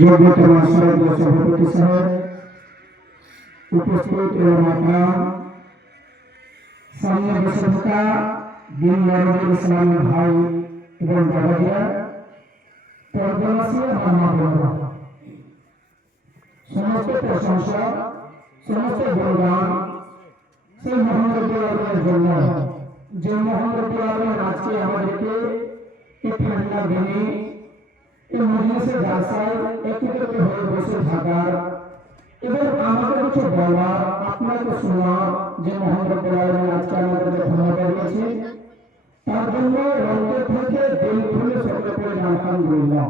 যোগ্যতম সভাপতি সাহেব, উপস্থিত সামনে বসে থাকা দিন ইসলামী ভাই এবং দাদাজিরা, সমস্ত প্রশংসা, সমস্ত গুণগান সেই মোহাম্মদের জন্য, যে মোহাম্মদের আজকে আমাদেরকে এই ঠান্ডা দিনে এই মজলিসে জালসায় একত্রিত হয়ে বসে থাকার এবং আমাদের কিছু বলার, আপনাকে শোনার যে মোহাম্মদের আজকে আমাদের ক্ষমতা দিয়েছে, তার জন্য রক্তের থেকে দিল খুলে সকলে করে আলহামদুলিল্লাহ।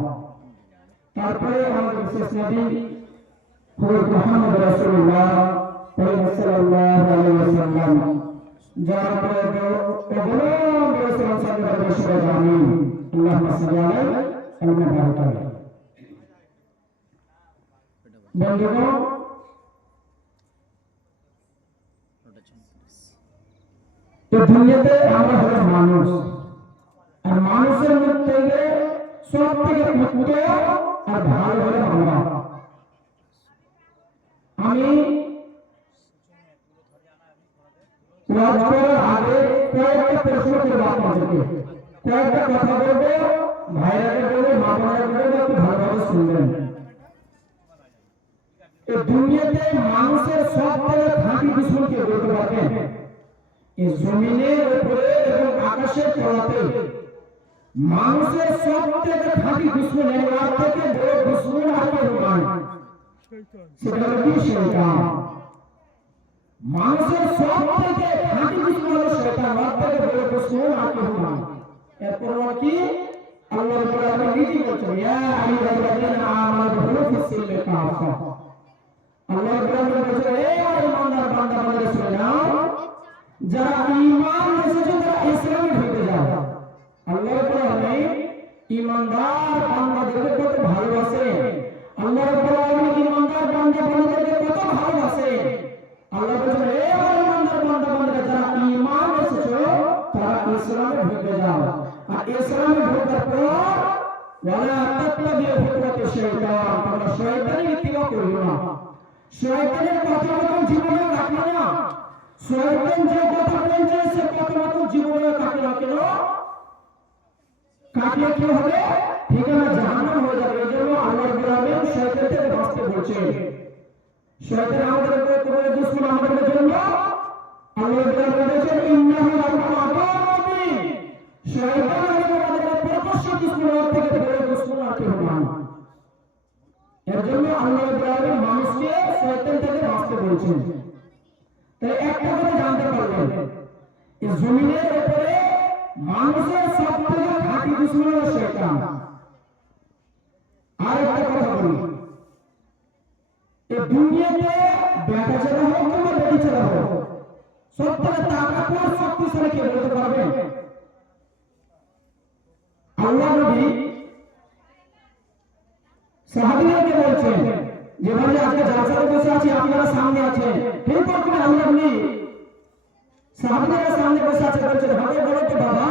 তারপরে আমাদের বিশেষ নবী হযরত মুহাম্মদ রাসূলুল্লাহ সাল্লাল্লাহু আলাইহি ওয়াসাল্লাম, যার উপরে অবলম্বন করেছেন সাল্লাল্লাহু আলাইহি ওয়াসাল্লাম। আল্লাহুম্মা সাল্লি আলাইহি ওয়া বারাক। বন্ধুগণ, এই দুনিয়াতে আমরা হলো মানুষ, আর মানুষের মধ্যে সব থেকে মুক্ত আর ভালো হলো আমরা। আমি ওয়াজ করার আগে কয়েকটা প্রশ্ন করব আপনাদেরকে, কয়েকটা কথা বলবো, ভাইরাকে বলবো, মা বোনেরা বলবো, একটু ভালোভাবে শুনবেন। এই দুনিয়াতে মানুষের সব থেকে খাঁটি দুশ্মনকে বলতে পারবেন? এই জমিনের উপরে এবং আকাশের তলাতে মানুষের সব থেকে খাঁটি দুশ্মন, এর থেকে বড় দুশ্মন আর কেউ নয়, সেটা হলো শয়তান। মানুষের সব থেকে খাঁটি দুশ্মন হলো শয়তান, আর থেকে বড় দুশ্মন আর কেউ নয়। এরপর কি আল্লাহ রাব্বুল আলামিন নিজে বলছেন, ইয়া আইয়ুহাল্লাযীনা আমানু দুখুলু ফিস-সিলমি কাফা। আল্লাহ রাব্বুল আলামিন বলছেন, হে ঈমানদার বান্দা বান্দিরা শুনে নাও, যারা ঈমান এনেছে তারা ইসলামে ঢুকে যাও। আল্লাহ রাব্বুল আলামিন ঈমানদার বান্দাদেরকে কত ভালোবাসেন, আল্লাহ রাব্বুল আলামিন ঈমানদার বান্দা বান্দাদেরকে কত ভালোবাসেন। আল্লাহ বলেন, হে ঈমানদার বান্দা বান্দারা, যারা ঈমান এনেছো তারা ইসলামে ঢুকে যাও। আর ইসলামে ঢোকার পর ওয়ালা তাত্তাবিউ খুতুওয়াতি শাইতান, তোমরা শয়তানের ইত্তিবা করিও না। শয়তানের কথা মতো জীবনে কাটবে না। শয়তান যে কথা বলছে সে কথা মতো জীবনে কাটে না, কেন কাটলে কি হবে? ঠিকানা জাহান্নাম হয়ে যাবে। এই জন্য আল্লাহ রাব্বুল আলামিন শয়তান থেকে বাঁচতে বলছেন। শয়তান আমাদের উপরে দুশমন, আমাদের জন্য আল্লাহ রাব্বুল আলামিন বলেছেন, ইন্নাহু লাকুম আদুউম মুবিন। শয়তান আমাদের প্রকাশ্য দুশমন থেকে বড় দুশমন আর কেউ নয়। এর জন্য আল্লাহ রাব্বুল আলামিন মানুষকে শয়তান থেকে বাঁচতে বলছেন। তাই একটা কথা জানতে পারলেন, এই জমিনের উপরে মানুষের সব থেকে খাঁটি দুশমন হলো শয়তান। আর একটা কথা বলি, এই দুনিয়াতে বেটা ছেলে হোক কিংবা বেটি ছেলে হোক, সব থেকে তাকাতওয়ার শক্তিশালী কে বলতে পারবেন? আল্লাহ নবী সাহাবীদেরকে বলছেন যে ভাই আজকে জালসাতে বসে আছি, আপনারা সামনে আছেন, হেল্প করবেন। আল্লাহ নবী সাহাবীরা সামনে বসে আছে, বলছেন, ভাই বলো তো বাবা,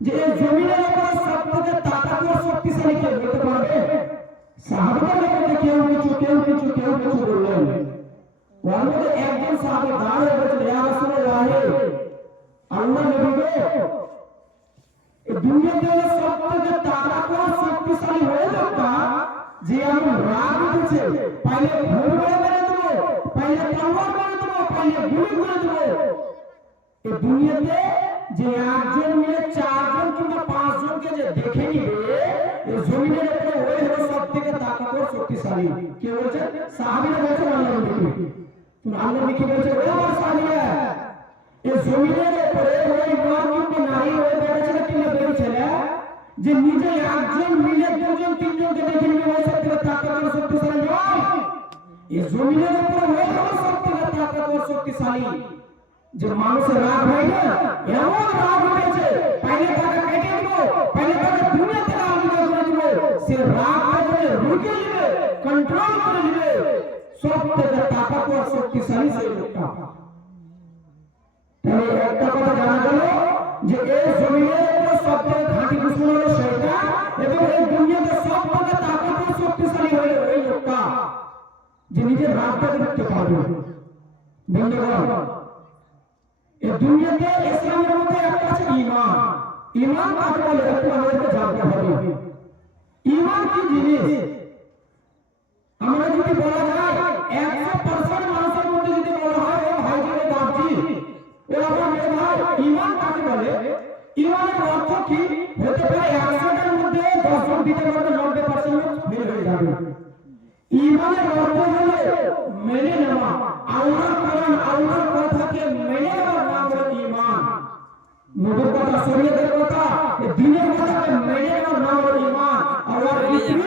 যে এই জমিনের উপর সবথেকে তাকাতওয়ার শক্তিশালী কে বলতে পারবে? সাহাবীদের মধ্যে কেউ কিছু বললেন। ওর মধ্যে একজন সাহাবী দাঁড়িয়ে বলছেন, ইয়া রাসূলুল্লাহ, আল্লাহ নবী গো, এই দুনিয়াতে সবথেকে তাকাতওয়ার শক্তিশালী হয়ে লোকটা, যে আমি রাগ উঠেছে, পাইলে ঘুর মেরে দেবো, পাইলে তলোয়ার মেরে দেবো, পাইলে গুলি করে দেবো। এই দুনিয়াতে যে একজন মিলে চারজন কিংবা পাঁচজনকে যে দেখে নিবে, এই জমিনের উপরে ওই হলো সব থেকে তাকাতওয়ার শক্তিশালী। কে বলছে? সাহাবীরা বলছেন আল্লাহ নবী। আল্লাহ নবী কি বলছে? ও আমার সাহাবীরা, এই জমিনের উপরে ওই নর কিংবা নারী, ওই বেটা ছেলে কিংবা বেটি ছেলে যে নিজে একজন মিলে দুজন তিনজনকে দেখে নিবে, ওই সব থেকে তাকাতওয়ার শক্তিশালী নয়। এই জমিনের উপরে ওই হলো সব থেকে তাকাতওয়ার শক্তিশালী, যে মানুষের রাগ হয় না, এমন রাগ হয়েছে, পাইলে তাকে কেটে দিব, পাইলে তাকে দুনিয়া থেকে আলাদা করে দিব, সে রাগটাকে রুখে নেবে, কন্ট্রোল করে নেবে। সব থেকে তাকাতওয়ার শক্তিশালী সেই লোকটা। তাহলে একটা কথা জানা গেল যে এই জমিনের উপর সব থেকে খাঁটি দুশমন হলো শয়তান, এবং এই দুনিয়াতে সব থেকে তাকাতওয়ার শক্তিশালী নিজের রাতটাকে দেখতে পারবে। বন্ধুগণ, এই দুনিয়াতে ইসলামের মধ্যে একটা আছে ঈমান। ঈমান কাকে বলে একটু আমাদেরকে জানতে হবে। ঈমান কি জিনিস? আমরা যদি বলা যায় 100% মানুষের মধ্যে যদি বলা হয় ও ভাইজি ও বাপজি ও আমার মেয়ে ভাই, ঈমান কাকে বলে? ঈমানের অর্থ কি? হতে পারে 100টার মধ্যে 10 জন দিতে পারবে, 90% ফেল হয়ে যাবে। ঈমানের অর্থ হলো মেনে নেওয়া, আল্লাহর কোরআন আল্লাহর কথাকে মেনে নেওয়ার নাম হলো ঈমান। নবীর কথা, শরীয়তের কথা, এই দ্বীনের কথাকে মেনে নেওয়ার নাম হলো ঈমান। আল্লাহর বিধির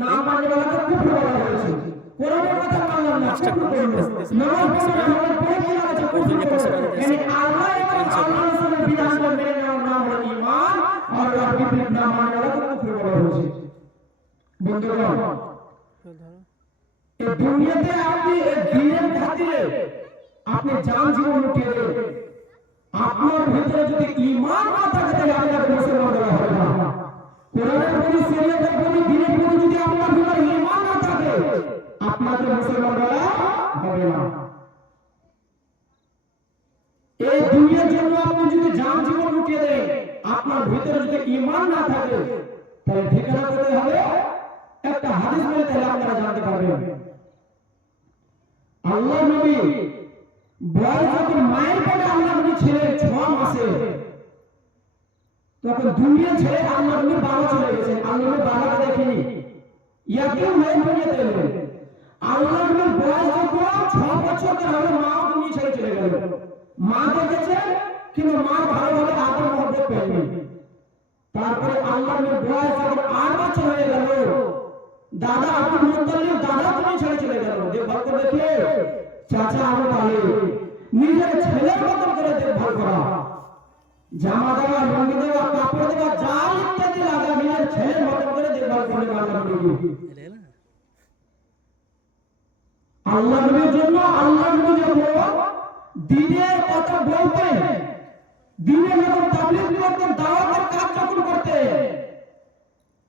না মানলে বলাকে কুফর বলা হয়েছে। কোরআনের কথা মানলাম না, কুফর করব। নামাজ পড়লে আমাদের পড়ে কি আছে? কুফর করব। মানে আল্লাহ এবং আল্লাহর রাসূলের বিধানকে মেনে নেওয়ার নাম হলো ঈমান। আল্লাহর বিধির না মানলে বলাকে কুফর বলা হয়েছে। বন্ধুগণ, এই দুনিয়াতে আপনি এই দ্বীনের খাতিরে আপনি জান জীবন লুটিয়ে দেন, আপনার ভিতরে যদি ঈমান না থাকে তাহলে আপনাকে মুসলমান বলা হবে না। কোরআনের প্রতি, শরীয়তের প্রতি, দ্বীনের প্রতি যদি আপনার ভিতরে ঈমান না থাকে আপনাকে মুসলমান বলা হবে না। এই দুনিয়ার জন্য আপনি যদি জান জীবন লুটিয়ে দেন, আপনার ভিতরে যদি ঈমান না থাকে তাহলে ঠিকানা কোথায় হবে? একটা হাদিস বলে তাহলে আপনারা জানতে পারবেন। আল্লাহ নবী বয়স যখন মায়ের পেটে আল্লাহ নবী ছিলেন 6 মাসে, তখন দুনিয়া ছেড়ে আল্লাহ নবীর বাবা চলে গেছেন। আল্লাহ নবীর বাবাকে দেখেনি, ইয়াতিম হয়ে দুনিয়াতে এলেন। আল্লাহ নবীর বয়স যখন 6 বছর হলো, মাও দুনিয়া ছেড়ে চলে গেল। মা দেখেছেন কিন্তু মা ভালোভাবে আদর মহব্বত পেলেন। তারপরে আল্লাহ নবীর বয়স যখন 8 বছর হয়ে গেল, দাদা আব্দুল মুত্তালিব দাদা দুনিয়া ছেড়ে চলে গেল। দেখভাল করে দেখে চাচা আবু তালিব নিজের ছেলের মতন করে দেখভাল করা, জামা দেওয়া, লুঙ্গি দেওয়া, কাপড় দেওয়া, যা ইত্যাদি লাগা নিজের ছেলের মতন করে দেখভাল করে আল্লাহ নবী। আল্লাহ নবীর জন্য আল্লাহ নবী যখন দ্বীনের কথা বলতেন, দ্বীনের যখন তাবলীগ করতেন, দাওয়াতের কাজ যখন করতেন,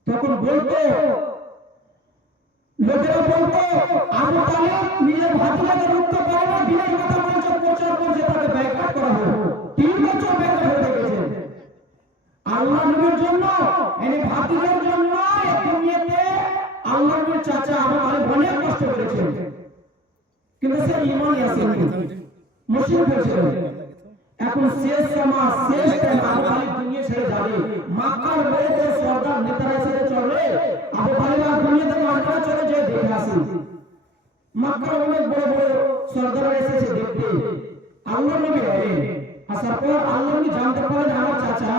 তখন বলতো, লোকেরা বলতো আবু তালিব নিজের ভাতিজাকে রুখতে পারে না, দ্বীনের কথা বলছে, প্রচার করছে, তাকে ব্যাকআপ করা হলো। 3 বছর ব্যাকআপ হয়ে গেছে। আল্লাহ নবীর জন্য, মানে ভাতিজার জন্য এই দুনিয়াতে আল্লাহ নবীর চাচা আবু তালিব অনেক কষ্ট করেছেন, কিন্তু সে ঈমানই আসেনি, মুশরিক হয়েছিল। এখন শেষ সময়, শেষ টাইম, আবু তালিব দুনিয়া ছেড়ে যাবে। মক্কার বড় বড় সর্দার নেতারা ছেড়ে চলে, আবু তালিব আর দুনিয়া থেকে আলাদা চলে যায়, দেখে আসেন। মক্কার অনেক বড় বড় সর্দাররা এসেছে দেখতে। আল্লাহ নবী এলেন, আসার পর আল্লাহ নবী জানতে পারলেন আমার চাচা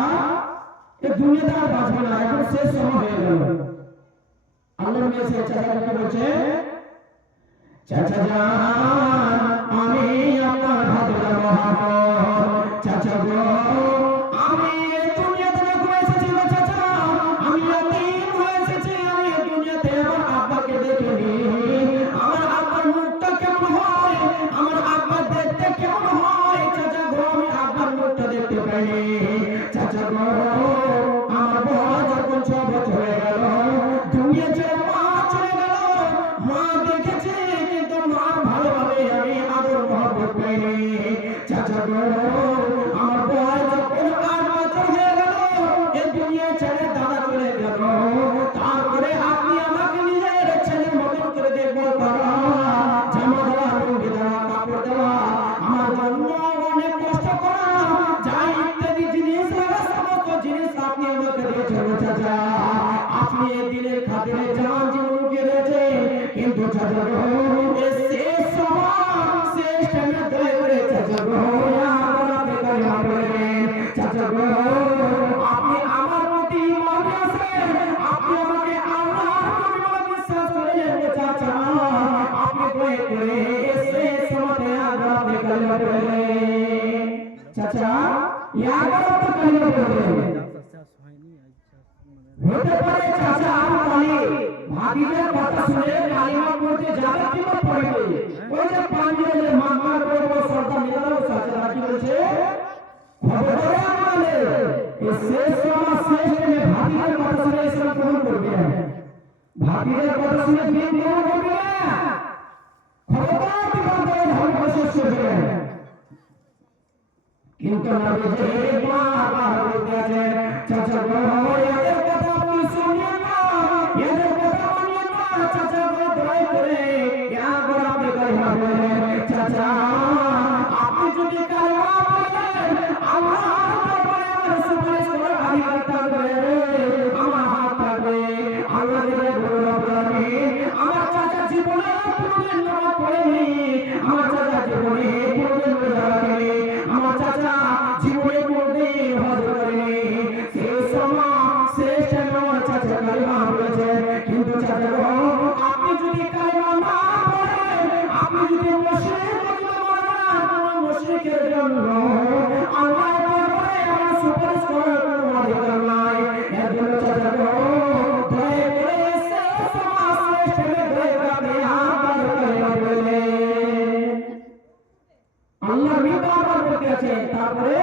এই দুনিয়াতে আর বাঁচবে না, এখন শেষ সময় হয়ে গেল। আল্লাহ নবী এসে চাচাকে বলছে, চাচা জান, আমি আপনার ভাতিজা মোহাম্মদ। চাচা গো, আমি এই দুনিয়াতে যখন এসেছি গো চাচা, আমি ইয়াতীম হয়ে এসেছি। আমি এই দুনিয়াতে আমার আব্বাকে দেখিনি। আমার আব্বার মুখটা কেমন হয়, আমার আব্বা দেখতে কেমন হয়, চাচা গো আমি আব্বার মুখটা দেখতে পাইনি। চাচা গো, আমার বয়স যখন 6 বছর হয়ে গেল, দুনিয়া ছেড়ে মা চলে গেল। মা দেখেছি কিন্তু মার ভালোভাবে আমি আদর মহব্বত পাইনি। চাচা গো, আমার বয়স যখন 8 বছর হয়ে গেল, এই দুনিয়া ছেড়ে দাদা চলে গেল। তারপরে আপনি আমাকে নিজের ছেলের মতন করে দেখভাল করা, জামা দেওয়া, লুঙ্গি দেওয়া, কাপড় দেওয়া, আমার জন্য অনেক কষ্ট করা, যা ইত্যাদি জিনিস লাগা সমস্ত জিনিস আপনি আমাকে দিয়েছেন। চাচা, আপনি এই দিনের খাতিরে জান জীবন লুকিয়ে রয়েছেন, কিন্তু চাচা গো এই শেষ সময়, শেষ টাইমে দয়া করে চাচা গো আপনি কালিমা পড়বেন। চাচা গো, আপনি আমার প্রতি ঈমান আছেন, আপনি আমাকে আল্লাহর প্রতি বিশ্বাস করেন। চাচা, আপনি দয়া করে এই শেষ সময়তে আপনি কালিমা পড়বেন। চাচা, ইয়াবার আপনি কালিমা পড়বেন। হতে পারে চাচা আবু তালিব ভাতিজার কথা শুনে কালিমা পড়তে যাবে কিংবা পড়বে। ওই যে পাঞ্জাবের মক্কার বড় বড় সর্দার নেতারাও চাচারা কি বলছে, খবরদার আমালে এই শেষ সময়, শেষ টাইমে ভাতিজার কথা শুনে ইসলাম কবুল করবে না, ভাতিজার কথা শুনে দিন কবুল করবে না। খবরদার দিগন্তের ধর্ম শেষ করবেন। কিন্তু নবীজি বারবার বলতেছেন, চাচা গো এদের কথা আপনি শুনিয়েন না, এদের কথা মানিয়েন না, চাচা গো দয়া করে একবার আপনি কালিমা বলেন। চাচা আপনি যদি কালিমা বলেন আল্লাহর দরবারে আমার সুপারিশ করার অধিকার থাকবে, আমার হাত থাকবে। আল্লাহ দিলে বলবে আমার চাচা জীবনে কোনোদিন নামাজ পড়েনি, আমার চাচা জীবনে কোনোদিন রোজা রাখেনি, আমার চাচা জীবনে কোনোদিন হজ করেনি। সেই সময় শেষ টাইমে আমার চাচা কালিমা বলেছে। কিন্তু চাচা গো আপনি যদি কালিমা না পড়েন, আপনি যদি মুশরিক হতে পারেন, কোন মুশরিকের জন্য আল্লাহর দরবারে আমার সুপারিশ করার কোনো অধিকার নাই। এর জন্য চাচা গো দয়া করে শেষ সময় শেষ টাইমে দয়া করে আমার কালিমা বলেন। আল্লাহ বারবার বলতে আছে। তারপরে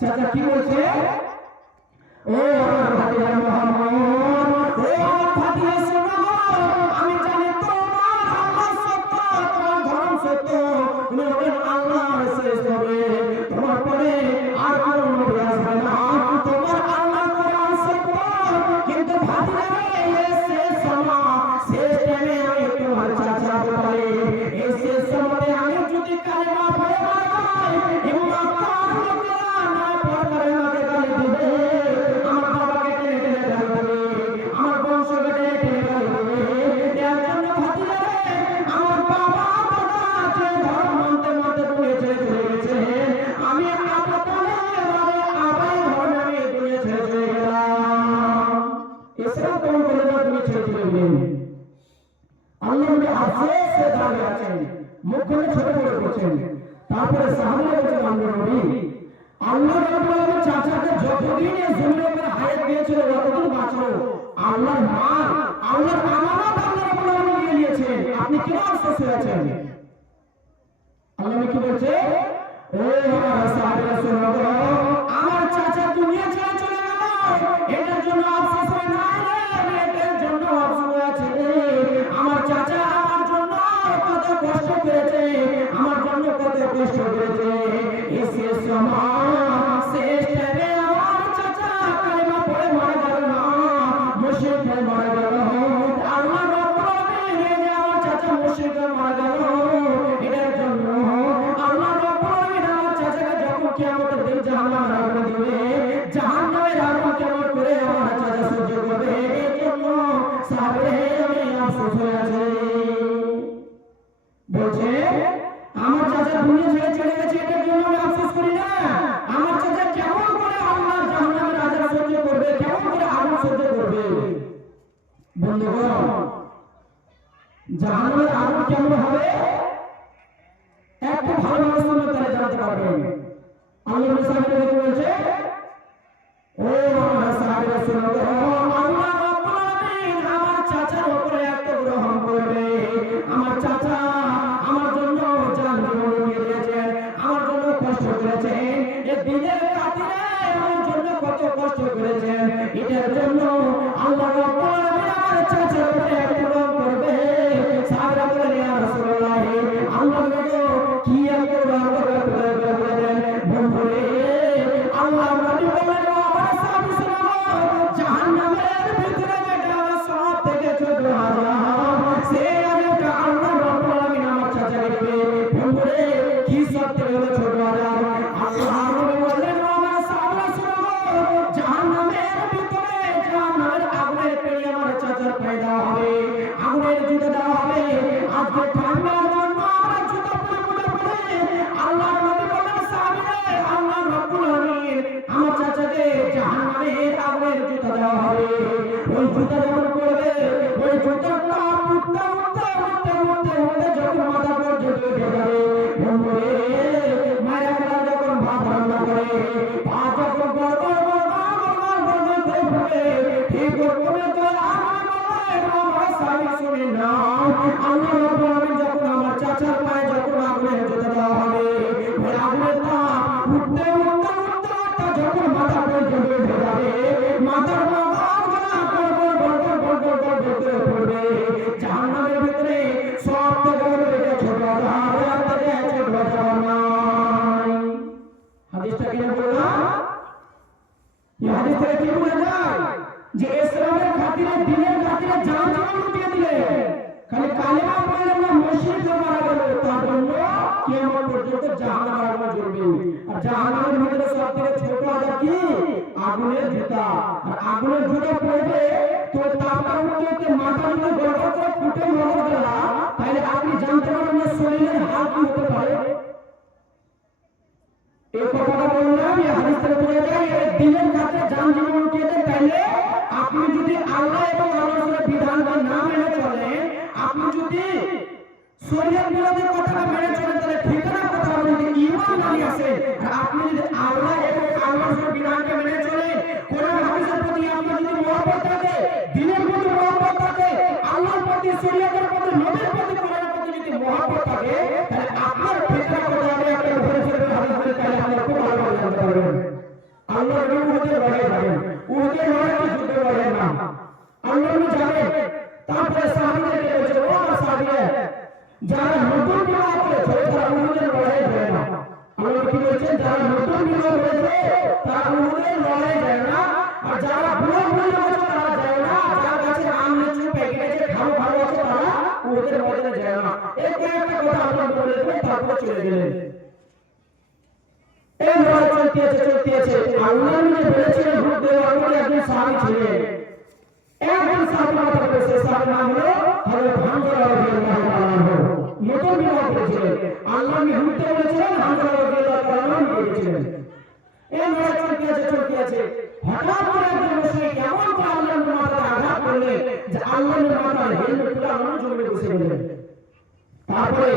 চাচা কি বলছে, ও আমার ভাতিজা মুহাম্মদ, ও আমার ভাতিজা শোনো, আমি জানি তোমার আল্লাহ সত্য, তোমার ধর্ম সত্য, তুমি হবেন আল্লাহর শেষ নবী, তোমার পরে আর কোনো নবী আসবে না, তোমার আল্লাহর কোরআন সত্য। কিন্তু ভাতিজা রে এই শেষ সময় শেষ টাইমে আমি তোমার চাচা বলি, এই শেষ সময়ে আমি যদি কালিমা পড়ে মারা যাই, হিম্মত কর লোকেরা না পড়ে আমাকে গালি দিবে, আমার বাবাকে টেনে টেনে গালি দিবে, আমার বংশকে টেনে টেনে গালি দিবে। এর জন্য ভাতিজা রে আমার বাবা দাদা যে ধর্ম মানতে মানতে দুনিয়া ছেড়ে চলে গেছে, আমি আবু তালেব আবাই ধর্মে আমি দুনিয়া ছেড়ে চলে গেলাম। ইসলাম কোন বলে না তুমি ছেড়ে চলে গেলে। আল্লাহ নবী আফসোসে দাঁড়িয়ে আছেন, মুখগুলো ছোট করে করছেন। তারপরে সাহাবীরা বলছেন, আল্লাহ নবী, আল্লাহ রাব্বুল আলামিন চাচাকে যতদিন এই জমির উপরে হায়াত দিয়েছিল ততদিন বাঁচলো। আল্লাহর মান, আল্লাহর আমানত আল্লাহ রাব্বুল আলামিন নিয়ে নিয়েছেন, আপনি কেন আফসোস হয়ে আছেন? আল্লাহ নবী কি বলছে, ও আমার সাহাবীরা শোনো গো, আমার চাচা দুনিয়া ছেড়ে চলে গেল, এটার জন্য আফসোস হয় না রে, আমি এটার জন্য আফসোস আছে রে। আমার চাচা আমার জন্য কত কষ্ট করেছে, আমার জন্য কত কষ্ট করেছে। এই শেষ সময় শেষ টাইমে আমার চাচা কালিমা পড়ে মারা গেল না, মুশরিক হয়ে মারা গেল। আল্লাহ রাব্বুল আলামিন এই যে আমার চাচা মুশরিক হয়ে মারা গেল, এটার জন্য আল্লাহ রাব্বুল আলামিন আমার চাচাকে যখন কিয়ামতের দিন জাহান্নামে আগুনে দিবে, জাহান্নামের আগুন কেমন করে আমার চাচা সহ্য করবে, এর জন্য সাহাবীরা আমি আফসোস হয়ে আছে। বলছে আমার চাচা দুনিয়া ছেড়ে চলে গেছে, এটার জন্য আমি আফসোস করি না। আমার চাচা কেমন করে আল্লাহর জাহান্নামের আযাব সহ্য করবে, কেমন করে আগুন সহ্য করবে। বন্ধুগণ, জাহান্নামের আগুন কেমন হবে একটু ভালোভাবে শুনলে তাহলে জানতে পারবেন। আল্লাহ সাহাবীরা বলছে, ও আমার সাহাবীরা শোনো গো, আল্লাহ রাব্বুল আলামিন আমার চাচার উপরে এত গ্রহণ করবে। আমার চাচা আমার জন্য জান জীবন দিয়ে দিয়েছেন, আমার জন্য কষ্ট করেছেন, এই দিনের খাতিরে আমার জন্য কত কষ্ট করেছেন, এটার জন্য আল্লাহ রাব্বুল আলামিন আমার চাচার উপরে এত গ্রহণ করবে। সাহাবীরা বলেন, ইয়া রাসূলুল্লাহ, আল্লাহ গো কি এত গ্রহণ করবেন? বন্ধুরে আল্লাহ নবী বলেন, আমার সাহাবী শোনো, জাহান্নামের ভিতরে যেটা সব থেকে ছোট আযাব, সেই আযাবটা আল্লাহ রাব্বুল আলামিন আমার চাচাকে দিবে। বন্ধুরে কি সব থেকে ছোট আযাব? আল্লাহ নবী বলেন, আমার সাহাবী শোনো, জাহান্নামের ভিতরে জাহান্নামের আগুনের পেড়ে আমার চাচার পায়ে দেওয়া হবে, আগুনের জুতা দেওয়া হবে। আজকে ঠান্ডার জন্য আমরা জুতা পরে আল্লাহ নবী বলেন, সাহাবীরা আল্লাহ রাব্বুল আলামিন আমার চাচাকে জাহান্নামের আগুনের জুতা দেওয়া হবে। ওই জুতা যখন পরবে, ওই জুতাটা উঠতে উঠতে উঠতে উঠতে উঠতে যখন মাথা পর্যন্ত উঠে যাবে, বন্ধুরে মায়েরা খেলা যখন ভাত রান্না করে, ভাত যখন গড়গড় গড়গড় করে ফুটে, ঠিক ওরকমই তো আমার সাহাবী শুনে না, আল্লাহ রাব্বুল আলামিন যখন আমার চাচার পায়ে যখন আগুনের জুতা দেওয়া হবে, ওই আগুনের তাপ উঠতে উঠতে উঠতে উঠতে যখন মাথা পর্যন্ত উঠে যাবে, মাথার মগজগুলো গড়গড় গড়গড় গড়গড় গড়গড় করে পড়বে। জাহান্নামের ভিতরে সব থেকে বড় এটা ছোট বললাম এই হাদিস থেকে বোঝা যায় এই দিনের খাতে জান জীবন উঠিয়ে দেন, তাইলে আপনি যদি আল্লাহ এবং আল্লাহর বিধানকে না মেনে চলেন, আপনি যদি শরীয়ত বিরোধী কথা মেনে চলেন, তাহলে ঠিকানা কথা আপনি যদি ঈমান আনি আসে, আর আপনি যদি আল্লাহ এবং আল্লাহর বিধানকে মেনে চলেন, কোরআন হাদিসের প্রতি আপনার যদি মহব্বত থাকে, দ্বীনের প্রতি মহব্বত থাকে, আল্লাহর প্রতি, শরীয়তের প্রতি, নবীর প্রতি, কোরআনের প্রতি যদি মহব্বত থাকে, তাহলে আপনার ঠিকানা কথা আপনি একটা ঘুরে ফিরে হাদিস করে, তাহলে আপনি খুব ভালো করে জানতে পারবেন। আল্লাহর নবী উহুদের লড়াই যাবেন, উহুদের লড়াইটা যুদ্ধ লড়াই না, আল্লাহর নবী যাবেন। তারপরে সাহাবীদেরকে বলছে, ও আমার সাহাবীরা, যারা নতুন বিবাহ করেছে তারা উহুদের লড়াই যায় না। আল্লাহ কি বলছেন, যারা নতুন বিবাহ করেছে তারা উহুদের লড়াই যায় না, আর যারা বুড়ো বুড়ি আছে তারা যায় না, যার কাছে আম লিচু পেকে গেছে ভালো ভালো আছে তারা উহুদের ময়দানে যায় না। এই কয়েকটা কথা আল্লাহ বলে দিলেন, তারপর চলে গেলেন। এই লড়াই চলতে আছে। আল্লাহ নবী বলেছিলেন উহুদের লড়াই একজন সাহাবী ছিলেন, একজন সাহাবী কথা বলেছে, সাহাবীর নাম হলো হযরত হামজা রাদিয়াল্লাহু তাআলা আনহু। নতুন বিবাহ করেছিলেন, আল্লাহ নবী উঠতে বলেছিলেন, হামজা রাদিয়াল্লাহু তাআলা আনহু করেছিলেন। এই লড়াই চলতে আছে। হঠাৎ করে একজন মুশরিক এমন করে আল্লাহর মাথায় আঘাত করলেন যে আল্লাহর মাথার হেলমেট খুলে আল্লাহর জমিনে বসে গেলেন। তারপরে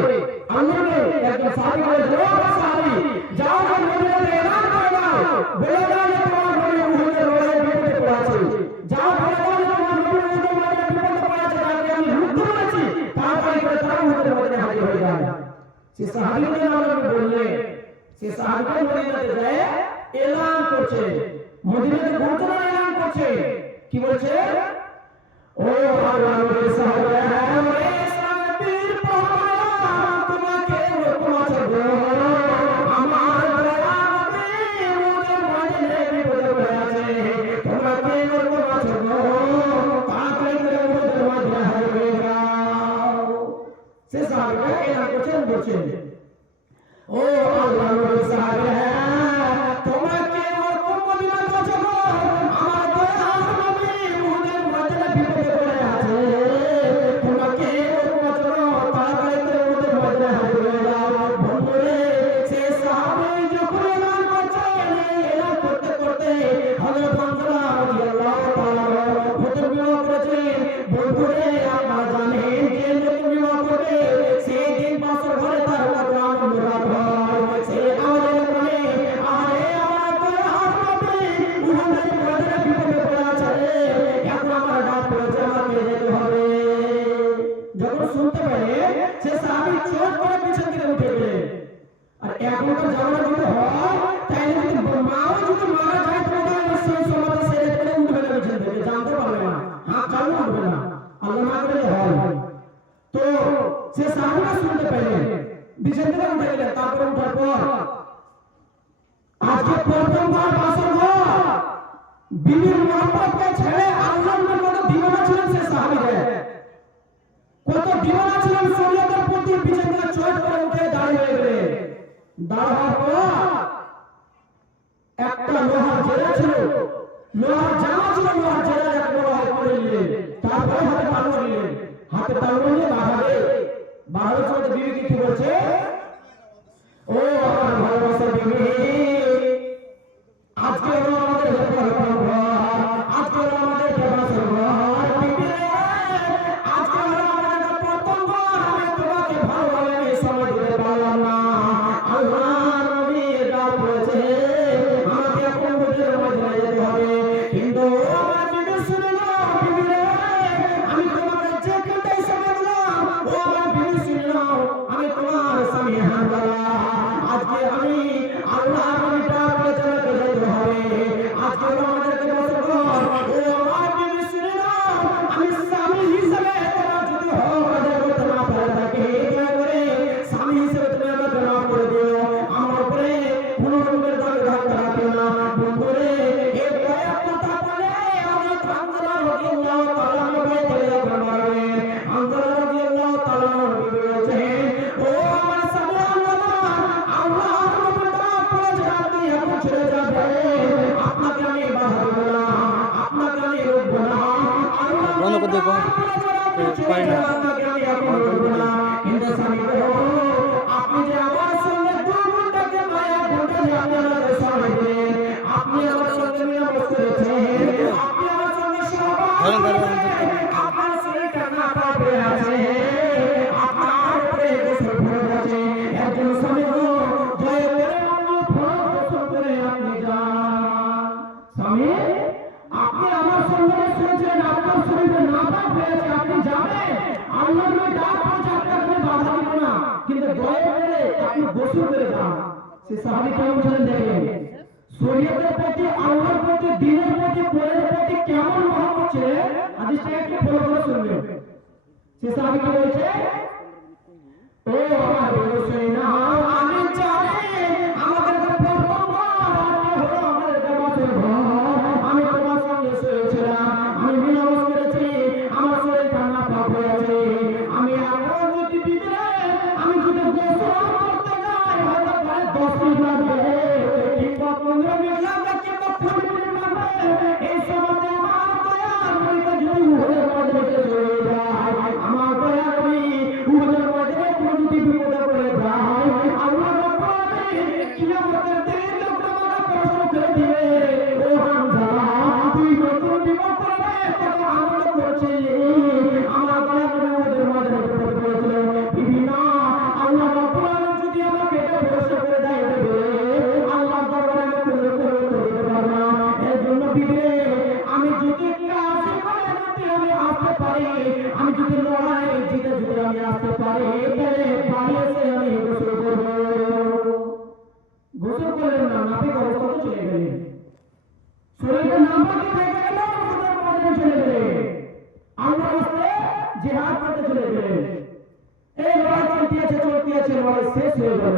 আল্লাহ নবী একজন সাহাবী বলেছেন, ও সাহাবী, যাও মদিনাতে এলান করে দাও, বলে দাও যে তোমার নবী উহুদের লড়াই বিপদে পড়েছে, যাও বলে দাও যে তোমার নবী উহুদের লড়াই বিপদে পড়েছে, তাকে আমি রুখতে বলেছি। তারপরে করে তারা উহুদের ময়দানে হাজির হয়ে যায়। সে সাহাবীদের নাম বললেন, সে সাহাবীরা মদিনাতে যায় এলান করছে, মদিনাতে ঘোষণা এলান করছে, কি বলছে, ও আল্লাহর সাহাবীরা, হে ইসলামের প্রমাণ তোমাকে হুকুমত দেব, আমার দয়া নবী উহুদের ময়দানে বিপদে পড়ে আছে, তোমাকে হুকুমত দেব, তাড়াতাড়ি করে উহুদের ময়দানে হাজির হয়ে যাও। সে সাহাবীরা এলান করছেন, বলছেন, ও আল্লাহর সাহাবীরা, তোমাকে হুকুম দিলাম যাব, আমার দয়া নবী উহুদের ময়দানে বিপদে পড়ে আছে, তোমাকে হুকুম দেব, তাড়াতাড়ি করে উহুদের ময়দানে হাজির হয়ে যাও। বন্ধুরে, সে সাহাবী যখন এলান করছেন, এলান করতে করতে হযরত হামজা রাদিয়াল্লাহু তাআলা নতুন বিবাহ করেছেন। বন্ধুরে, আপনারা জানেন যে নতুন বিবাহ করবে সেই দিন বাসর ঘরে তার কত আনন্দ রাত হয়, সেই আওয়াজের কারণে, আরে আমার দয়ার নবী উহুদের ময়দানে বিপদে পড়ে আছে, এখন আমার ডাক পড়েছে, আমাকে যেতে হবে। যখন শুনতে পেলে সে সাহাবী চোখ করে পিছন দিকে উঠে গেলেন। আর এখনকার জামানা যদি হয়, তাইলে যদি মাও যদি মারা যায়, তাহলে সেই সমাজে সেরে ফেলে উঠবে না পিছন থেকে, জানতে পারবে না, হাত চালু উঠবে না, আল্লাহ না করে হয়। তো সে সাহাবীরা শুনতে পেলেন, পিছন থেকে উঠে গেলেন। তারপরে উঠার পর আজকে প্রথমবার বাসর ঘর বিবির মহব্বতকে ছেড়ে আল্লাহর নবী কত দিওয়ানা ছিলেন সে সাহাবীরা, কত দিওয়ানা ছিলেন শরীয়তের প্রতি, পিছন থেকে চোখ করে উঠে দাঁড়িয়ে গেলেন। দাঁড়ানোর পর একটা লোহার জেরা ছিল, লোহার জামা ছিল, লোহার জেরা একটা লোহার করে নিলেন। তারপরে হাতে তালুয়া নিলেন, হাতে তালুয়া নিয়ে বাহারের সাথে বিবি কি বলছে, ও আমার ভালোবাসার বিবি, আজকে হলো আমাদের আজকে হলো আমাদের বিবি, আজকে হলো আমাদের প্রথম বার, আমি তোমাকে ভালোভাবে সময় দিতে পারলাম না। আল্লাহ নবী ডাক করেছে, আমাকে এখন উহুদের ময়দানে যেতে হবে, কিন্তু আমার বিবি শুনে নাও, বিবি রে, আমি তোমাকে যে কোনটাই সময় দিলাম, ও আমার বিবি শুনে নাও, আমি তোমার স্বামী হামজা, আজকে আমি আল্লাহ নবী ডাক করেছে, আমাকে যেতে হবে, আজকে আমাদেরকে বসর ঘর, ও আমার বিবি শুনে নাও, আমি স্বামী হিসেবে তোমার যদি হক আদায় করতে না পারে থাকি, দয়া করে স্বামী হিসেবে তুমি আমাকে মাফ করে দিও, আমার উপরে কোনো রকমের দাবি ধাক্কা রাখিও না। বন্ধুরে, এই দয়া কথা বলে আমার হামজা রাদিয়াল্লাহু তাআলা নবী চলে যাবেন মারবে। হামজা রাদিয়াল্লাহু তাআলা নবী বলেছেন, ও আমার স্বামী হামজা, আল্লাহ নবী ডাক করেছে, আপনি এখন ছেড়ে যাবেন, আপনাকে আমি বাধা দেব না, আপনাকে আমি রোকব না, আল্লাহ বন্ধ করে দেখো পারি না। আপনাকে আমি এখন রোকব না। কিন্তু স্বামী গো, আপনি যে আমার সঙ্গে 2 ঘন্টাকে মায়া ঘন্টা যে আপনি আমাদের সঙ্গে আপনি গোসল করে যান। সে সাহাবী কেমন ছিলেন দেখেন, শরীয়তের প্রতি, আল্লাহর প্রতি, দ্বীনের প্রতি, কোরআনের প্রতি কেমন মহব্বত ছিলেন, হাদিসটা একটু ফলো করে শুনবেন। সে সাহাবী কি বলছে, ও আমার বন্ধুরা, আমি জানি আমাদের প্রথম হলো আমাদের জামাতের ঘর। আমি তোমার সঙ্গে শুয়েছিলাম, আমি বিনামাজ করেছি, আমার শরীর ঠান্ডা পাক হয়েছে। আমি এখন যদি বিদরে আমি যদি গোসল করতে যাই, হয়তো প্রায় 10 মিনিট লাগবে, কিংবা 15 মিনিট লাগবে, কিংবা 20 মিনিট লাগবে। এই সময়তে আমার দয়ার নবীকে যদি উহুদের ময়দানে চলে যায়, আমার দয়ার নবী উহুদের ময়দানে কোনো যদি বিপদে পড়ে যায়, আল্লাহ রাব্বুল আলামিন কিয়ামতের দিন লোকটা আমাকে প্রশ্ন করে দিবে, ও হামজা, তুই নতুন বিপদ পড়লে কত আনন্দ করেছিলি? আমার দয়ার নবী উহুদের ময়দানে বিপদে পড়েছিল। বিবি না, আল্লাহ রাব্বুল আলামিন যদি আমাকে এটা প্রশ্ন করে দেয়, দেবে আল্লাহর দরবারে আমি কোনো উত্তর দিতে পারবো না। এর জন্য বিবি রে, আমি যদি কাজে করে যদি আমি আসতে পারি, আমি যদি লড়াই জিতে যদি আমি আসতে পারি, তাহলে বাড়ি এসে আমি গোসল করব। গোসল করলেন না, নাপিত অবস্থাতে চলে গেলেন, শরীরে নাপাকি থেকে গেল, উহুদের ময়দানে চলে গেলেন, আল্লাহর রাস্তায় জিহাদ করতে চলে গেলেন। এই লড়াই চলতে আছে, লড়াই শেষ হয়ে গেল।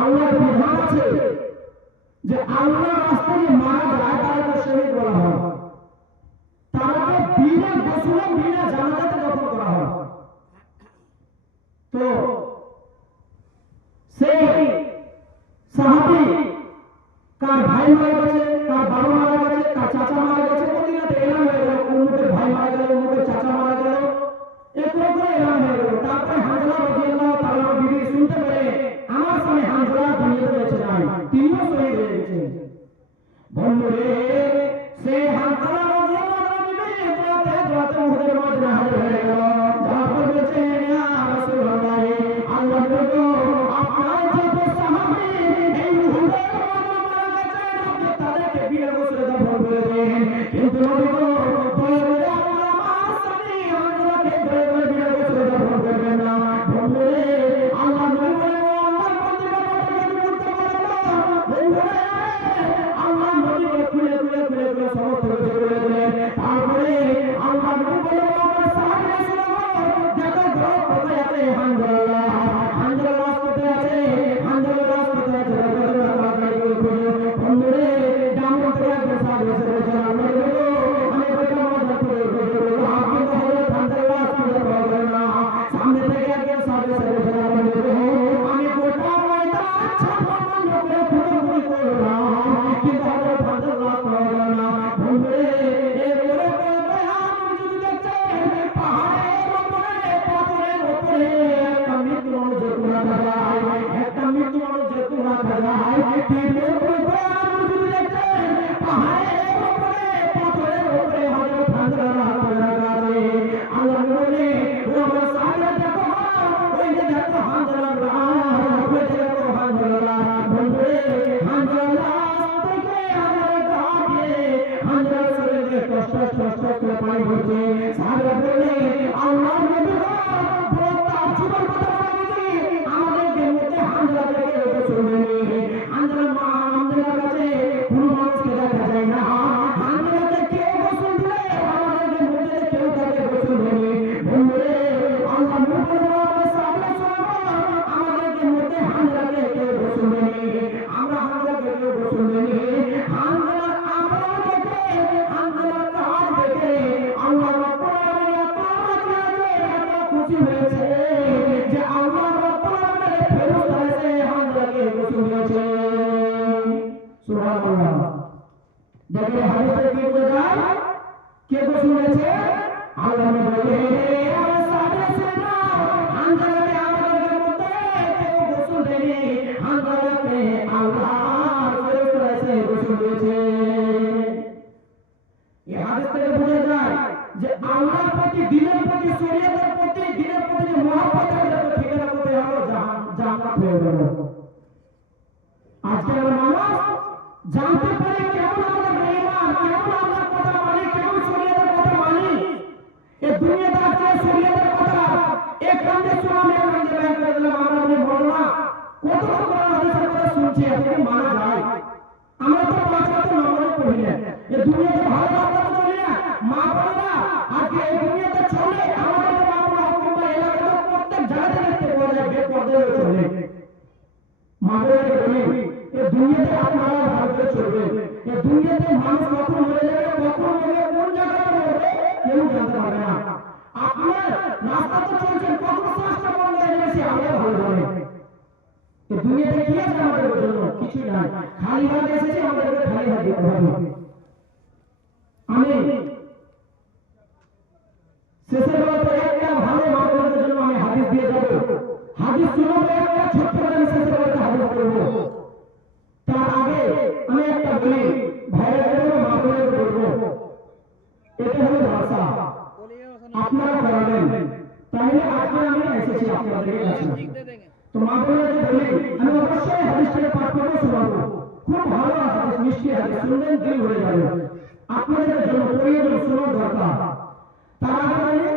আল্লাহর বিধান আছে যে আল্লাহর রাস্তায় যে মারা যায় তাকে শহীদ বলা হয়, তাকে বিনা গোসলে বিনা জানাজাতে দফন করা হয়। তো সেই সাহাবী কার ভাই মারা গেছে, কার বাবা মারা গেছে, কার চাচা মারা গেছে, মদিনাতে এলান হয়ে গেল, অমুকের ভাই মারা গেল, অমুকের চাচা মারা গেল, এরকম করে এলান হয়ে গেল। তারপরে হানজালা রাদিয়াল্লাহু তাআলা বিবি শুনতে পেলে, আমার স্বামী হানজালা দুনিয়াতে বেঁচে নাই, তিনিও শহীদ হয়ে গেছেন। বন্ধুরে, সেই হানজালা রাদিয়াল্লাহু তাআলা বিবি দোয়াতে উহুদের ময়দানে হাজির হয়ে গেল। যাওয়ার পর বলছেন, ইয়া রাসূলুল্লাহ, আল্লাহর নবী, আপনার যত সাহাবী এই উহুদের ময়দানে মারা গেছেন, আপনি তাদেরকে বিনা গোসলে দফন করে দেন। কিন্তু নবী গো, দয়া করে আপনার আমার স্বামী হানজালাকে দয়া করে বিনা গোসলে দফন করবেন না। বন্ধুরে, আল্লাহর নবী বলে, ও আল্লাহর বান্দা, কথাটা কি বলতে পারেন না? বন্ধুরে, আল্লাহর নবীকে খুলে সমস্ত কিছু বলে দিলেন। তারপরে আল্লাহর নবী বলে, ও আমার সাহাবীরা শোনো, দেখো ঘর কোথায় আছে হানজালা, হানজালা লাশ কোথায় আছে, হানজালা লাশ কোথায় আছে, বন্ধুরে, ডামন থেকে একজন সাহাবী এসে বলছেন, আল্লাহর নবী গো, আমি ওইটা মজা করে বলবো, আপনি তো হলো হানজালা লাশ খুঁজে পাওয়া গেল না। সামনে থেকে একজন সাহাবী এসে বলছেন, আল্লাহর নবী গো, আমি গোটা ময়দান ছাপানো লোকে খুঁজে করলাম, কিন্তু আমার হানজালা লাশ পাওয়া গেল না। বন্ধুরে, এরপরে আমি যদি দেখছেন পাহাড়ের উপরে, পাথরের উপরে একটা মৃত্যু মানুষ যেরকম রাখা যায়, একটা মৃত্যু মানুষ যেরকম রাখা যায়, তীরের উপরে আমি যদি দেখছেন পাহাড়ের উপরে, পাথরের উপরে হযরত হানজালা রাখা আছে। আল্লাহ বলে, ও আমার সাহাবীরা দেখো, ওই যে দেখো হানজালা লাশ, ওই যে দেখো হানজালা লাশ। বন্ধুরে, হানজালা লাশ থেকে আমার গায়ে হানজালার শরীরে কষ্ট করে পানি পড়ছে। সাহাবীরা বললে, আল্লাহর নবী গো, বড় তাজ্জুবের কথা বলে দিই, আমাদের মধ্যে হানজালাকে কেউ গোসল দেয়নি। হানজালার কাছে কোনো মানুষকে দেখা যায় না, হানজালাকে কেউ গোসল দিলে আমাদের মধ্যে কেউ তাকে গোসল দেয়নি। বন্ধুরে, আল্লাহর নবী বলে, আমার সাহাবীরা শোনো, আমাদের মধ্যে হানজালাকে কেউ গোসল দেয়নি, আমরা হানজালাকে কেউ গোসল দেয়নি। হানজালার আমল দেখে, হানজালার কাজ দেখে আল্লাহ রাব্বুল আলামিন এত রাজি হয়েছে, এত খুশি হয়েছে যে আল্লাহ রাব্বুল আলামিনের ফেরেশতা এসে হানজালাকে গোসল দিয়েছে। সুবহানাল্লাহ। দেখেন হাদিসে কি বোঝা যায়, কে গোসল দিয়েছে? আল্লাহ বলে, আমার সাহাবীরা শোনো, হানজালাকে আমাদের মধ্যে কেউ গোসল দেয়নি, হানজালাকে আল্লাহর ফেরেশতা এসে গোসল দিয়েছে। এই হাদিস থেকে বোঝা যায় যে আল্লাহর প্রতি, দ্বীনের প্রতি, শরীয়তের প্রতি, দ্বীনের প্রতি যে বলছি এটাকে মানা যায়? আমরা তো 5 ওয়াক্ত নামাজ পড়ি না, এই দুনিয়াতে ভালো রাস্তাতে চলি না। মা বোনেরা আজকে এই দুনিয়াতে চলে, আমাদের মা বোনেরা কিংবা এলাকাতে প্রত্যেক জায়গাতে দেখতে পাওয়া যায় বেপরদায় চলে। মা বোনেরা বলি এই দুনিয়াতে আপনারা ভালো করে চলবে। এই দুনিয়াতে মানুষ কখন মরে যাবে, কখন মরবে, কোন জায়গাতে মরবে কেউ জানতে পারবে না। আপনার রাস্তাতে চলছেন, কখন শ্বাসটা বন্ধ হয়ে যাবে সে আল্লাহ ভালো জানে। এই দুনিয়াতে কি আছে আমাদের জন্য? কিছু নাই, খালি হাতে এসেছি, আমাদেরকে খালি হাতে যেতে হবে। আমি শেষের বেলাতে একটা ভালো মানুষের জন্য আমি হাদিস দিয়ে যাব। হাদিস শুনবো, একটা ছোট্ট করে আমি শেষের বেলাতে হাদিস বলবো। তার আগে আমি একটা বলি, ভাইরা বলবো, মা বোনেরা বলবো, এটা হলো ভাষা, আপনারা বলবেন, তাহলে আজকে আমি এসেছি আপনাদের কাছে। তো মা বোনেরা বলি, আমি অবশ্যই হাদিসটাকে পাঠ করবো, শোনাবো। খুব ভালো হাদিস, মিষ্টি হাদিস, শুনবেন দিল ভরে যাবে। আপনাদের জন্য প্রয়োজন, শোনার দরকার। তার আগে বলি,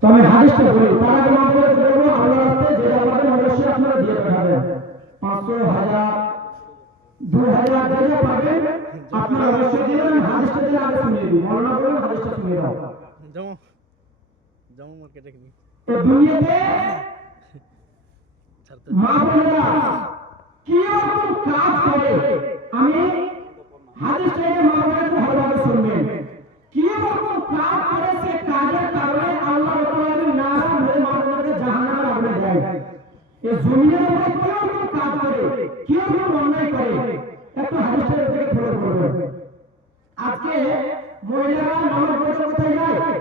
তো আমি হাদিসটা বলি, তার আগে মা বোনেরা বলবো, আল্লাহর রাস্তায় যে যাবেন অবশ্যই আপনারা দিয়ে পাঠাবেন। 500, 1000, 2000 যা যা পাবেন আপনারা অবশ্যই দিবেন। আমি হাদিসটা দিয়ে আগে শুনিয়ে দিই, মনে না করুন, হাদিসটা শুনিয়ে দাও। জমা জমা মার্কেটে কিনি এই দুনিয়াতে মা বোনেরা কি রকম কাজ করে, আমি হাদিসটাকে মা বোনেরা ভালোভাবে শুনবেন। কি রকম কাজ করে, সে কাজের কারণে আল্লাহ রাব্বুল আলামিন নারাজ হয়ে মা বোনেরাকে জাহান্নামের আগুনে দেয়। এই জমিনের উপরে কি রকম কাজ করে, কি রকম অন্যায় করে, একটু হাদিসটা থেকে ফলো করবেন। আজকে মহিলারা নামাজ পড়তে কোথায় যায়?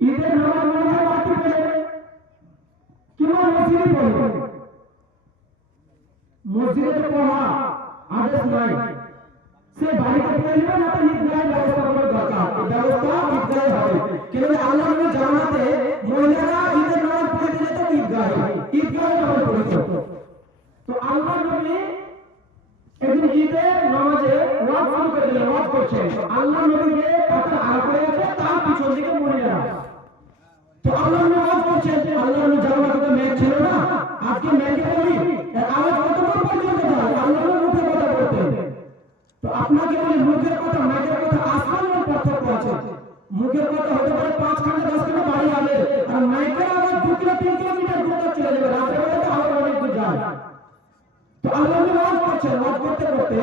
ঈদের নামাজ মনে হয় বাড়তি পড়ে কিংবা মসজিদে পড়ে। মসজিদে পড়া আদেশ নাই, সে বাড়িতে পড়ে নেবে না, তো ঈদগাহের ব্যবস্থা করার দরকার। এই ব্যবস্থা ঈদগাহে হবে, কিন্তু আল্লাহ নবী জামাতে মহিলারা ঈদের নামাজ পড়তে যেত ঈদগাহে, ঈদগাহে নামাজ পড়তো। তো আল্লাহ নবী একদিন ঈদের নামাজে ওয়াজ শুরু করে দিলেন, ওয়াজ করছেন। আল্লাহ নবীকে কাতার আড়া করে আছে, তার পিছন দিকে মহিলারা। তো আল্লাহ নবী ওয়াজ করছেন, আল্লাহ নবী জামাতে তো মেঘ ছিল না, আজকে মেঘে বলি এর আওয়াজ কতক্ষণ পর্যন্ত যায়? আল্লাহ নবী মুখে কথা বলতেন। তো আপনাকে বলি, মুখের কথা মেঘের কথা আসমানের পার্থক্য আছে। মুখের কথা হতে পারে 5 খানা 10 খানা বাড়ি হবে, আর মেঘের আওয়াজ 2 কিলো 3 কিলোমিটার দূর তক চলে যাবে, রাতের বেলাতে আরো অনেক দূর যায়। তো আল্লাহ নবী ওয়াজ করছেন, ওয়াজ করতে করতে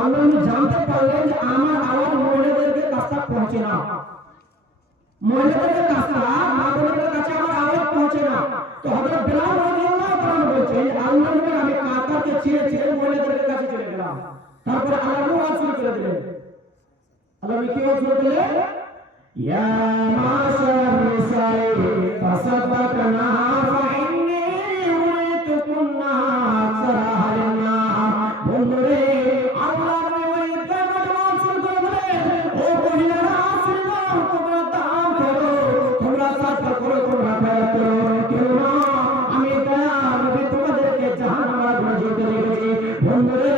আল্লাহ নবী জানতে পারলেন যে আমার আওয়াজ মহিলাদেরকে কাছে পৌঁছে না, মহিলাদের কাছে, মা বোনদের কাছে আমার আওয়াজ পৌঁছে না। তো হযরত বিলাল রাদিয়াল্লাহু তাআলা বলছেন, আল্লাহ নবী আমি কাকাকে ছিঁড়ে ছিঁড়ে মহিলাদের কাছে চলে গেলাম। তারপর আল্লাহ নবী ওয়াজ শুরু করে দিলেন। আল্লাহ নবী কি ওয়াজ শুরু করলেন? ইয়া মাশার নিসাই তাসাদদাকনা ফাইন্নী উরিতুকুন্না সারাহালিনা। বন্ধুরে, আল্লাহ নবী ওই কালেমাটা ওয়াজ শুরু করে দিলেন, ও মহিলারা শুনো, তোমরা দান করো, তোমরা সাদকা করো, তোমরা খয়রাত করো, কেননা আমি দয়া নবী তোমাদেরকে জাহান্নামের আগুনে জ্বলতে দেখেছি। বন্ধুরে,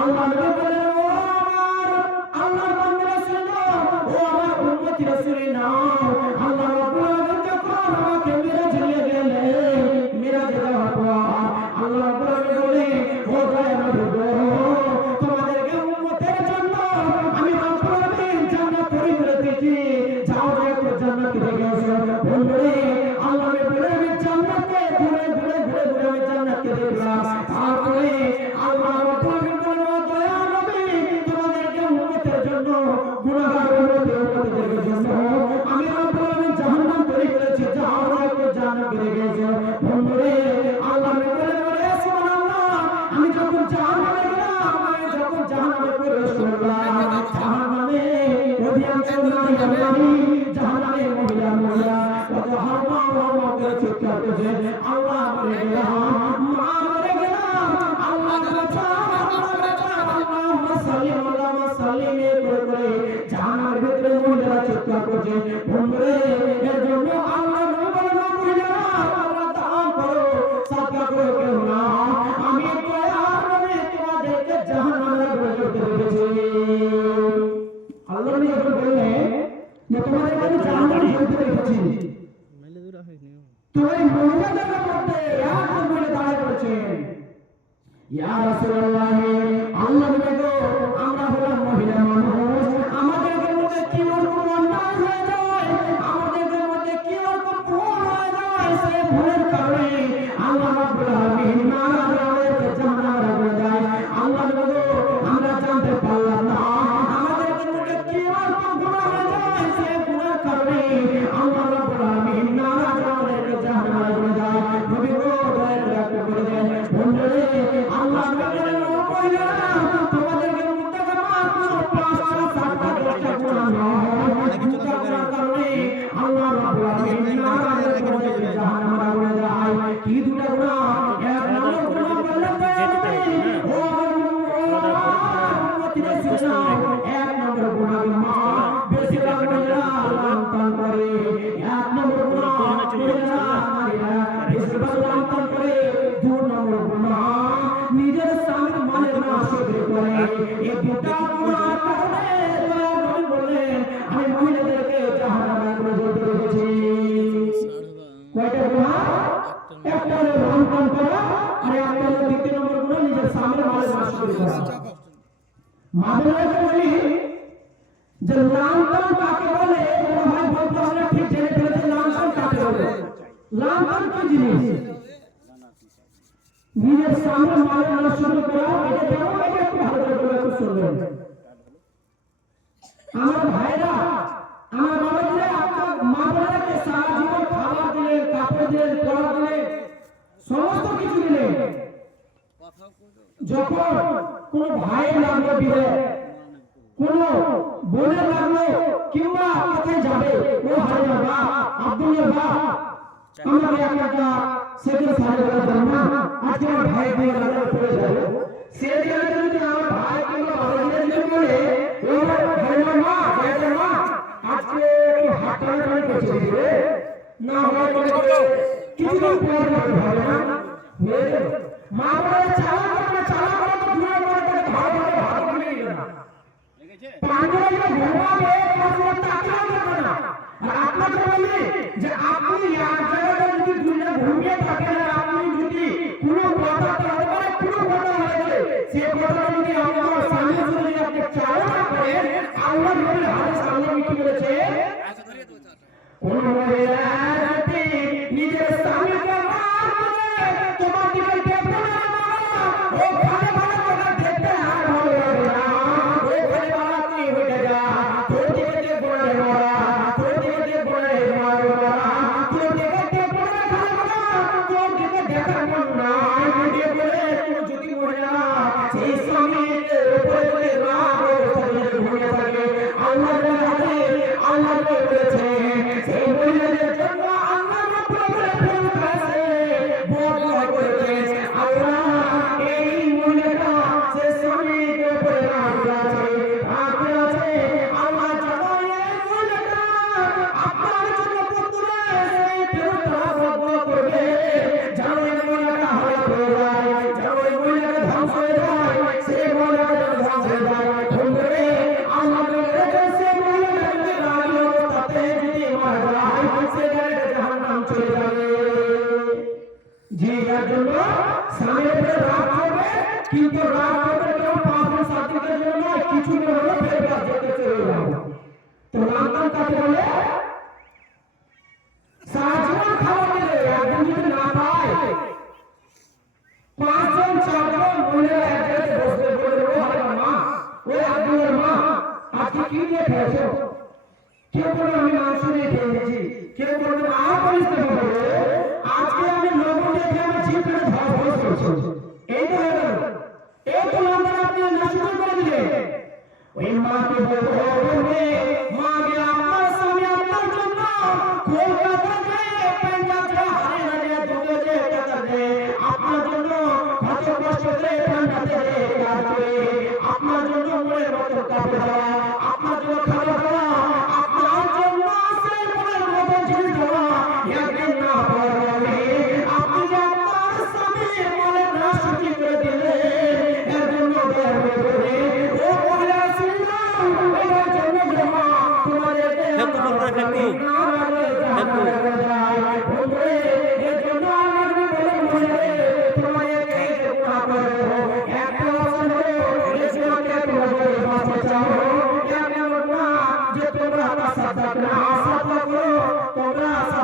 আল্লাহ নবী বলেন, ও আমার আল্লাহর বান্দারা শুনো, ও আমার উম্মতিরা শুনে নাও। আল্লাহ রাব্বুল আলামিন যখন আমাকে মিরাজ নিয়ে গেলেন, মিরাজে যাওয়ার পর আল্লাহ রাব্বুল আলামিন বলেন, ও দয়া নবী গো, তোমাদেরকে উম্মতের জন্য আমি রাব্বুল আলামিন জান্নাত তৈরি করে দিয়েছি, যাও যে একটু জান্নাতে দেখে এসো। বন্ধুরে, আল্লাহ নবী বলেন, আমি জান্নাতকে ঘুরে ঘুরে ঘুরে ঘুরে আমি জান্নাতকে দেখলাম। তারপরে আল্লাহ রাব্বুল আলামিন বলেন, ও দয়া নবী, তোমাদেরকে উম্মতের জন্য, গুনাহগার উম্মতের জন্য আমি রাব্বুল আলামিন জাহান্নাম তৈরি করেছি, যাও যে একটু জান্নাতে দেখে এসো। বন্ধুরে, আল্লাহ নবী বলেন, ওরে সুবহানাল্লাহ, আমি যখন জাহান্নামে গেলাম, আমি যখন জাহান্নামে প্রবেশ করলাম, জাহান্নামে অধিকাংশ নারী আর নারী, জাহান্নামে মহিলা মহিলা, কত হাওয়া হাওয়া করে চিৎকার করছে, আল্লাহ মরে গেলাম, মা মরে গেলাম, আল্লাহ বাঁচাও, আল্লাহ বাঁচাও, আল্লাহুম্মা সাল্লি আলা সাল্লিম করে জাহান্নামের ভিতরে মহিলারা চিৎকার করছে। বন্ধুরে, এর জন্য আল্লাহ নবী বলেন, মহিলারা তোমরা দান করো, সাদকা করো, কেননা আমি একটু তো এই মহিলাদের মধ্যে একজন বলে দাঁড়িয়ে পড়েছেন, ইয়া রাসূলুল্লাহ, আল্লাহ নবী গো, আমরা হলাম মহিলা মানুষ, আমাদের মধ্যে কি রকম অন্যায় হয়ে যায়, আমাদের মধ্যে কি রকম ভুল হয়ে যায়, সেই ভুলের কারণে আল্লাহ রাব্বুল আলামিন নারাজ হয়ে জাহান্নামে রেখে দেয়। আল্লাহ নবী গো, আমরা জানতে পারলাম না আমাদের মধ্যে কি রকম গুনাহ হয়ে যায়, সেই গুনাহের কারণে আল্লাহ রাব্বুল আলামিন নারাজ হয়ে জাহান্নামে রেখে দেয়। নবী গো, দয়া করে একটু বলে দেন, বন্ধুরে, আল্লাহ নবীর মহিলারা তোমাদের মধ্যে মাত্র 5টা 7টা 10টা গুনাহ নয়, গুনাহের কারণে আল্লাহ রাব্বুল আলামিন নারাজ হয়ে জাহান্নামে রেখে দেয়। কি দুটো গুনাহ? এক নম্বর গুনাহ বললেন ও এক নম্বর গুনাহ মা বেশিরভাগ মহিলা লাঞ্ছন করে, এক নম্বর গুনাহ মহিলা বেশিরভাগ লাঞ্ছন করে, 2 নম্বর গুনাহ নিজের স্বামীর মালের নাশকতা করে। এই দুটো গুনাহের কারণে নবী বললেন আমি মহিলাদেরকে জাহান্নামে যেতে দেখেছি। কয়টা গুনাহ? একটা হলো লাঞ্ছন করা, আর একটা হলো 2 নম্বর গুনাহ নিজের স্বামীর মালের নাশকতা করা। মামলাকে বলি যে লাঞ্ছন কাকে বলে, ওরা ভাই বলতে হলে ঠিক জেনে ফেলেছে লাঞ্ছন কাকে বলে। লাঞ্ছন কি জিনিস? নিজের সামনে মালের নষ্ট করা, এটা যেমন এটা একটু ভালো করে বলে একটু শুনবেন। আমার ভাইরা, আমার বাবাজিরা, আপনার মা বোনেরাকে সারা জীবন খাবার দিলেন, কাপড় দিলেন, পড়া দিলেন, সমস্ত কিছু দিলেন। যখন কোন ভাই লাগলো বিয়ে, কোন বোনের লাগলো, কিংবা কোথায় যাবে, ও হাজার বা আব্দুল্লাহ বা আমাকে একটা সেকেন্ড সাড়ে দেবেন না, আজকে আমার ভাই দিয়ে লাগলো পড়ে যাবে, সে দিয়ে যদি আমার ভাই কিংবা বাবাজিরা যদি বলে ও ভাইয়ের মা, ভাইয়ের মা আজকে একটু হাত টানাটানি করছে দিবে না, হয় কিছুদিন পর ভাবে না মা বলে চালা করে তো দূরে করে ভালো ভালো ভুলে গেল না, পাঞ্জাবে ঘুমাবে কোনো তাকিয়ে দেবে না। আর আপনাকে বলি যে আপনি এক জায়গায় যদি দুনিয়া ঘুমিয়ে থাকেন, আপনি যদি কোনো কথা মানে কোনো কথা হয়েছে, সেই কথা যদি আপনার সামনে যদি আপনি চালু না করেন, আল্লাহ নবীর হাদিস আল্লাহ কি বলেছে, কোন মহিলা যদি নিজের স্বামীকে মার করে তোমার দিকে দেখবে না, ও ভালো ভালো কথা দেখতে আর ভালো লাগে না, ও ভালো ভালো কি হয়ে যা, তোর দিকে দেখবো না রে মারা, তোর দিকে দেখবো না রে মারা, তোর দিকে দেখবো না খালি না, তোর দিকে দেখার মন নাই, ভিডিও করে যদি মহিলা সেই স্বামীকে উপরে করে রাগ করে ঘুমিয়ে থাকে, আল্লাহ বলে আল্লাহ বলেছে সেই মহিলাদের জন্য আল্লাহ রাব্বুল আলামিন কাছে বদয়া করেছে, আল্লাহ এই মহিলাটা সে স্বামীর উপরে রাগ আছে, আল্লাহ জানায় এই মহিলাটা আপনার জন্য পুত্রে সেই ফেরেশতা বদয়া করবে, যেন এই মহিলাটা হারাম হয়ে যায়, যেন এই মহিলাটা ধ্বংস হয়ে যায়, সেই মহিলাটা ধ্বংস হয়ে যায়। বন্ধুরে, আল্লাহ বলেছে সেই মহিলাটা যদি রাগী অবস্থাতে যদি মারা যায়, সেখানে জাহান্নাম চলে যাবে। যে যার জন্য স্বামীর উপরে রাগ করবে, কিন্তু রাগ করবে কেউ 5 দিন 7 দিনের জন্য নয়, কিছু দিন হলো ফের কাজ করতে চলে যাবে। তো লাঞ্ছন কাকে বলে? সারা জীবন খাবার দিলে একদিন যদি না পায়, 5 জন 4 জন মহিলা এক জায়গায় বসবে, বলবে ও আমার মা, ও আব্দুলের মা আজকে কি দিয়ে খেয়েছো? কেউ বলে আমি মাংস দিয়ে খেয়েছি, কেউ বলবে আর বলিস না বলে আজকে আমি লবণ দিয়ে খেয়ে আমার জিভটা ধস ধস করছে। এই তো হয়ে গেল, এই তো লবণ আপনি নষ্ট করে দিলেন। ওই মাকে বলবো, বলবে মা গে আমার স্বামী আপনার জন্য কলকাতা গিয়ে পাঞ্জাব থেকে হারিয়ানা দূরে যে টাকা দেয়, আপনার জন্য কত কষ্ট করে পাঞ্জাবে কাজ করে, আপনার জন্য মনের মতো কাপড় দেওয়া, আপনার জন্য খাবার দেওয়া, আপনার জন্য সেই মনের মতো জিনিস দেওয়া, একদিন না পারবে আপনি যে আপনার স্বামীর মনের নাশকতা করে দিলে, এর জন্য দয়া করে ও মহিলা শুনলাম এর জন্য জমা তোমাদেরকে ফেকু না পাক না